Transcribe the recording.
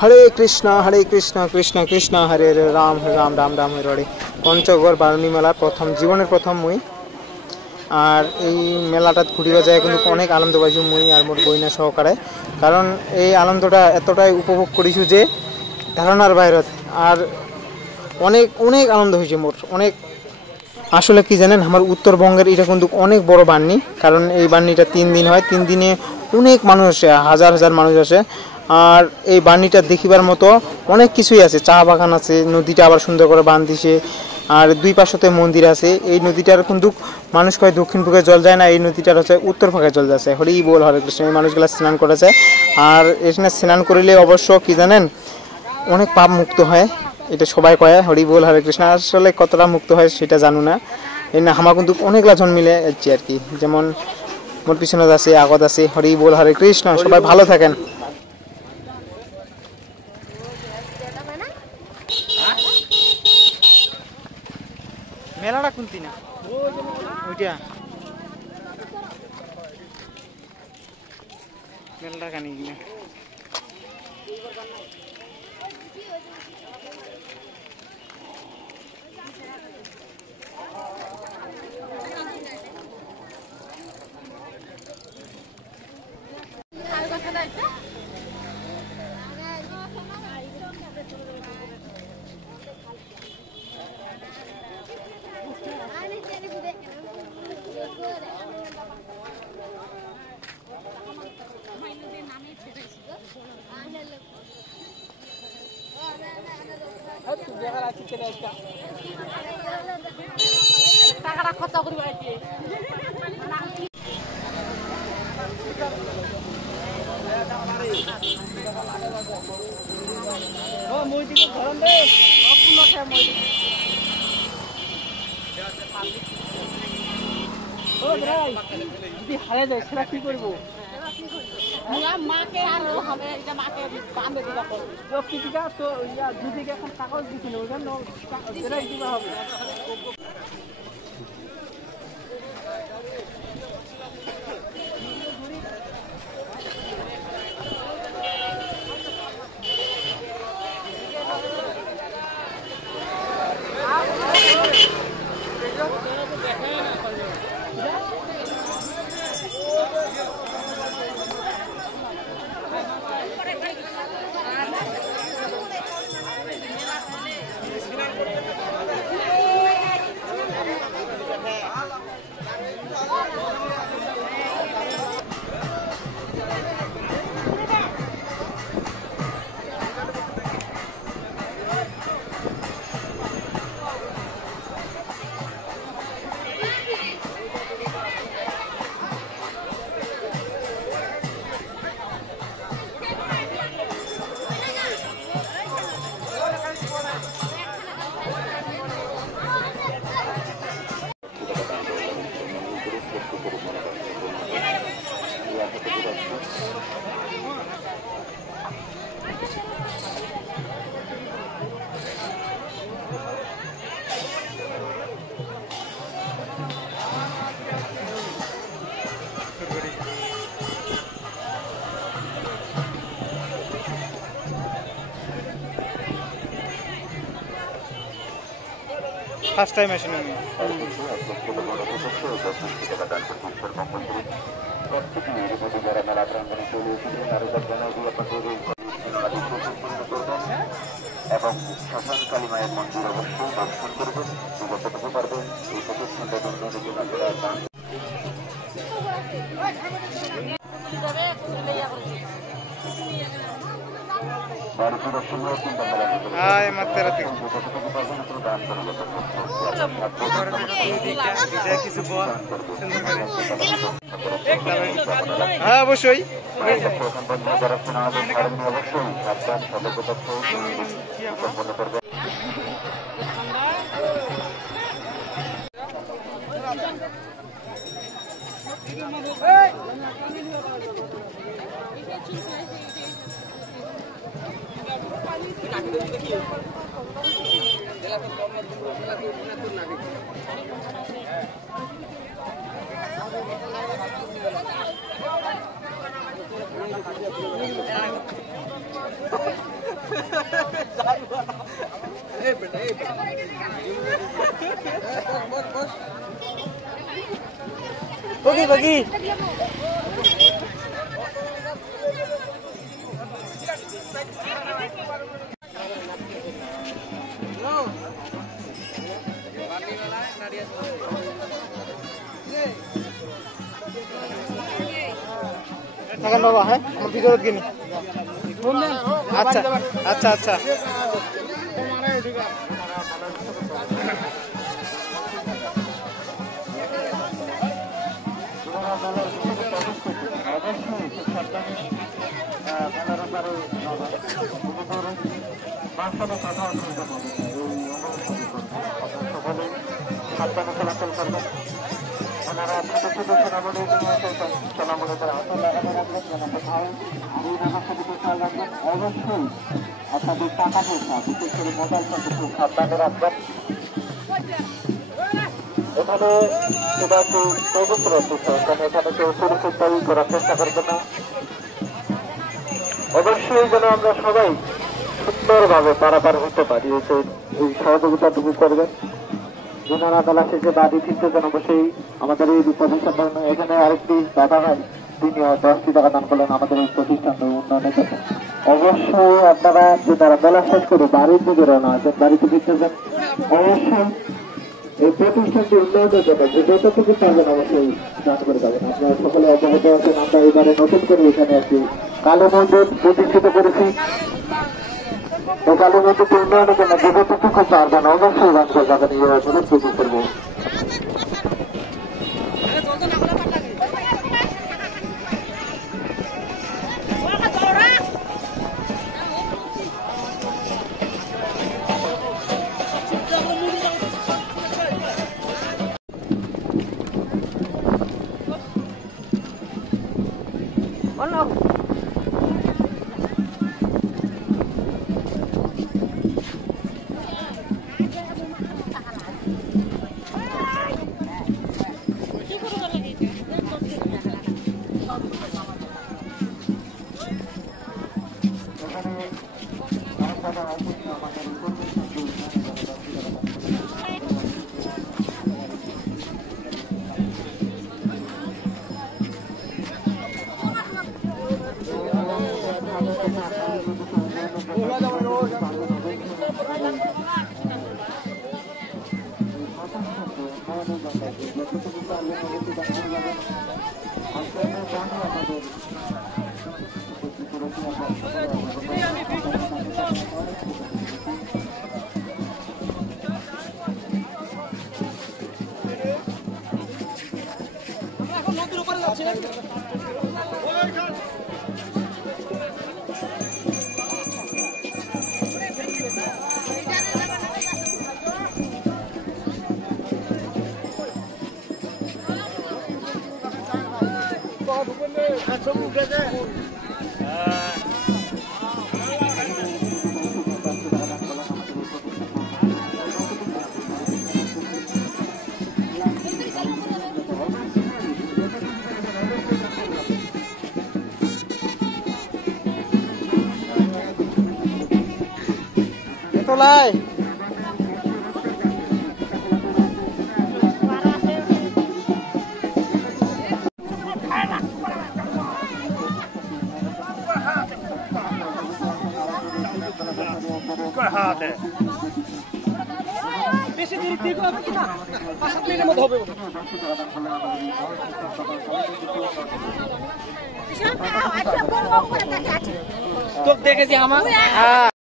হরে কৃষ্ণ কৃষ্ণ কৃষ্ণ হরে হরে রাম হরে রাম রাম রাম হরে হরে। পঞ্চগড় বারুণী মেলা জীবনের প্রথম মুই আর এই মেলাটা ঘুরিবা যায় কিন্তু অনেক আনন্দ পাইছু মুই আর মোর বইনা সহকারে, কারণ এই আনন্দটা এতটাই উপভোগ করিছু যে ধারণার বাইরে। আর অনেক অনেক আনন্দ হয়েছে মোর অনেক। আসলে কি জানেন, আমার উত্তরবঙ্গের এটা কিন্তু অনেক বড় বান্নি, কারণ এই বান্নিটা 3 দিন হয়। 3 দিনে অনেক মানুষ আসে, হাজার হাজার মানুষ আসে। আর এই বান্নিটা দেখিবার মতো অনেক কিছুই আছে, চা বাগান আছে, নদীটা আবার সুন্দর করে বাঁধ দিছে, আর দুই পাশতে মন্দির আছে। এই নদীটার কিন্তু মানুষ কয় দক্ষিণ পূর্বে জল যায় না, এই নদীটার হচ্ছে উত্তর ভাগে জল যাচ্ছে। হরি বল হরে কৃষ্ণ। এই মানুষগুলা স্নান করেছে, আর এখানে স্নান করিলে অবশ্য কি জানেন অনেক পাপ মুক্ত হয়, এটা সবাই কয়। হরি বল হরে কৃষ্ণ। আসলে কতটা মুক্ত হয় সেটা জানো না। এই না আমার কিন্তু অনেকগুলা জন মিলে যাচ্ছি আর কি, যেমন মোর পিছনে আছে, আগত আছে। হরি বল হরে কৃষ্ণ। সবাই ভালো থাকেন। মেলাটা কোনটি না ওইটা মেলাটা কানি না টাকাটা খরচ করি বাড়িতে যদি হারে যায় সেটা কি করবো? মাকে আর মাকে বাঁধে দিবা তো যদি এখন কাগজ দিছিল ওইখানে দিবা হবে। ফার্স্ট টাইম আসেন আমি। এবং শ্মশান কালী মায়ের মন্দির অবশ্যই দর্শন করবেন, যতটুকু পারবেন এই প্রতিষ্ঠানটা হ্যাঁ অবশ্যই bagi bagi দেখেন বাবা হ্যাঁ আমার ভিতরে গিনি আচ্ছা আচ্ছা আচ্ছা চলাচল করবেন ওনারা ছোট ছোট সোনামণি সোনামণি অবশ্যই আপনাদের টাকা পয়সা বিশেষ করে মোবাইল ফোনকে খুব সাবধানে রাখবেন। এখানে সেটা একটু পবিত্র এখানে কেউ পরিচয় করার চেষ্টা করবে না। অবশ্যই যেন আমরা সবাই সুন্দরভাবে পারাপার হতে পারি এই সহযোগিতাটুকু করবেন। দিনারা বেলা শেষে বাড়ি ফিরতে যেন অবশ্যই আমাদের এই প্রতিষ্ঠান এখানে আরেকটি দাদা হয় তিনি 10টি টাকা দান করলেন আমাদের এই প্রতিষ্ঠান উন্নয়নের জন্য। অবশ্যই আপনারা যে তারা বেলা শেষ করে বাড়ির দিকে রওনা আছেন বাড়িতে ফিরতে যান অবশ্যই এই প্রতিষ্ঠানটি উন্নয়নের জন্য যে যতটুকু পারবেন অবশ্যই দান করে যাবেন। আপনারা সকলে অবগত আছেন আমরা এবারে নতুন করে এখানে একটি কালো মন্দির প্রতিষ্ঠিত করেছি। এই কালো মন্দিরটি উন্নয়নের জন্য যে যতটুকু পারবেন অবশ্যই দান করে যাবেন এই অনুরোধ করবো। Tolai. বেশি দূর থেকে হবে কিনা 5-7 মিনিটের মধ্যে হবে তো দেখেছি আমার